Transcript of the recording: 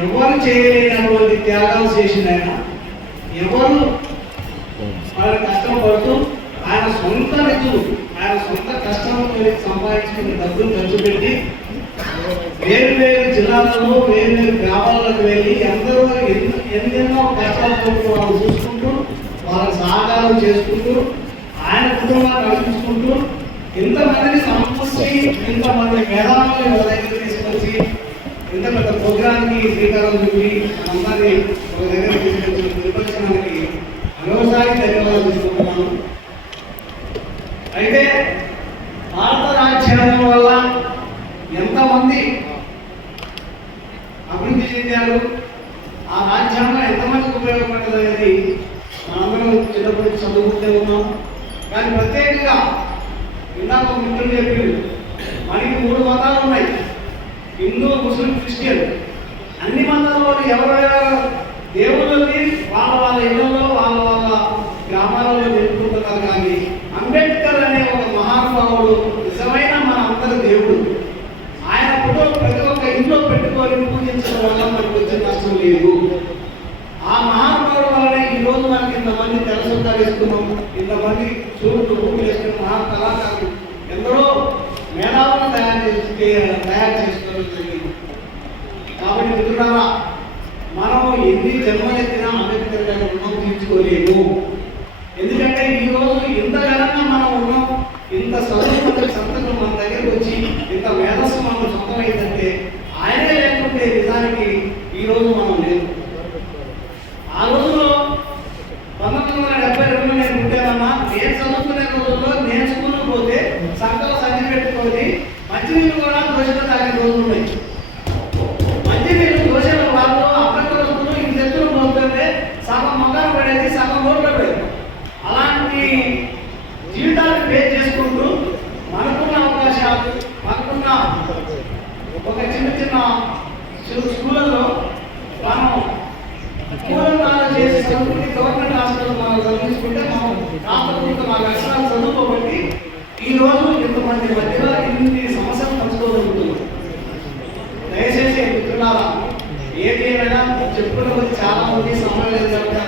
ఎవరు చేయలేనటువంటి త్యాగాలు చేసిన ఆయన ఎవరు వాళ్ళ కష్టపడుతూ ఆయన సొంత నిధులు ఆయన సొంత కష్టంతో సంపాదించుకున్న డబ్బులు ఖర్చు పెట్టి వేరు వేరు జిల్లాలలో వేరు వేరు గ్రామాలకు వెళ్ళి అందరూ ఎన్నెన్నో కష్టాలు పడుతూ వాళ్ళు చూసుకుంటూ వాళ్ళ సహకారం చేసుకుంటూ ఆయన కుటుంబాన్ని నడిపించుకుంటూ ఇంతమందిని సమస్య ఇంతమంది మేధావులు వాళ్ళ దగ్గర తీసుకొచ్చి ఇంత పెద్ద ప్రోగ్రామ్కి శ్రీకారం చుట్టి అందరినీ ఒక దగ్గర తీసుకొచ్చి నిర్వచనానికి వ్యవసాయ ధన్యవాదాలు తీసుకుంటున్నాను. అయితే భారత రాజ్యాంగం వల్ల ఎంతమంది అభివృద్ధి చెందారు? ఆ రాజ్యాంగం ఎంతమందికి ఉపయోగపడ్డది అనేది మనందరం చిన్నప్పటి చదువుకుంటే ఉన్నాం. కానీ ప్రత్యేకంగా ఇందాక మిత్రులు మిత్రుడు చెప్పిండు మనకి మూడు మతాలు ఉన్నాయి. Hindu Muslim Christian. అన్ని మతాల్లో ఎవరైనా దేవుళ్ళని వాళ్ళ వాళ్ళ ఇళ్ళలో వాళ్ళ వాళ్ళ గ్రామాలలో జరుపుకుంటున్నారు కానీ అంబేద్కర్ అనే ఒక మహానుభావుడు నిజమైన మన అందరి దేవుడు. ఆయన ఫోటో ప్రతి ఒక్క ఇంట్లో పెట్టుకొని పూజించడం వల్ల మనకు వచ్చే నష్టం లేదు. ఆ మహానుభావుడు వల్లనే ఈ రోజు మనకి ఇంతమంది తెరసొక్కాలు వేసుకున్నాం ఇంతమంది చూడు రూపులు వేసుకున్న మహా కళాకారులు ఎందరో మేధావులను తయారు చేసి తయారు చేసుకోవడం మిత్రులారా మనం ఎన్ని జన్మలెత్తినా అంబేద్కర్ గారి రుణం తీర్చుకోలేము. ఎందుకంటే ఈ రోజు ఇంత ఘనంగా మనం ఉన్నాం ఇంత చదువు సంతకం మన దగ్గరకు వచ్చి ఇంత మేధస్సు మనకు సొంతమైందంటే ఆయనే లేకుంటే నిజానికి ఈ రోజు మనం లేదు ఆ రోజులో పంతొమ్మిది వందల డెబ్బై రెండులో నేను పుట్టానన్నా నేను చదువుకునే రోజుల్లో నేను స్కూల్కి పోతే సంకలో సంచి పెట్టుకొని మంచినీళ్ళు కూడా పే చేసుకుంటూ మనకున్న అవకాశాలు మనకున్న ఒక చిన్న చిన్న స్కూళ్ళలో మనం పూర్వకాలం చేసే చదువుకుని గవర్నమెంట్ హాస్పిటల్ మనం చదివించుకుంటే మనం రాష్ట్రంలో మా లక్షణాలు చదువుకోబట్టి ఈ రోజు ఇంతమంది మధ్యలో ఇన్ని సమస్యలు పంచుకోగలుగుతున్నాం దయచేసి మిత్రులారా ఏది ఏమైనా చెప్పుకున్న చాలా మంది సమయం లేదు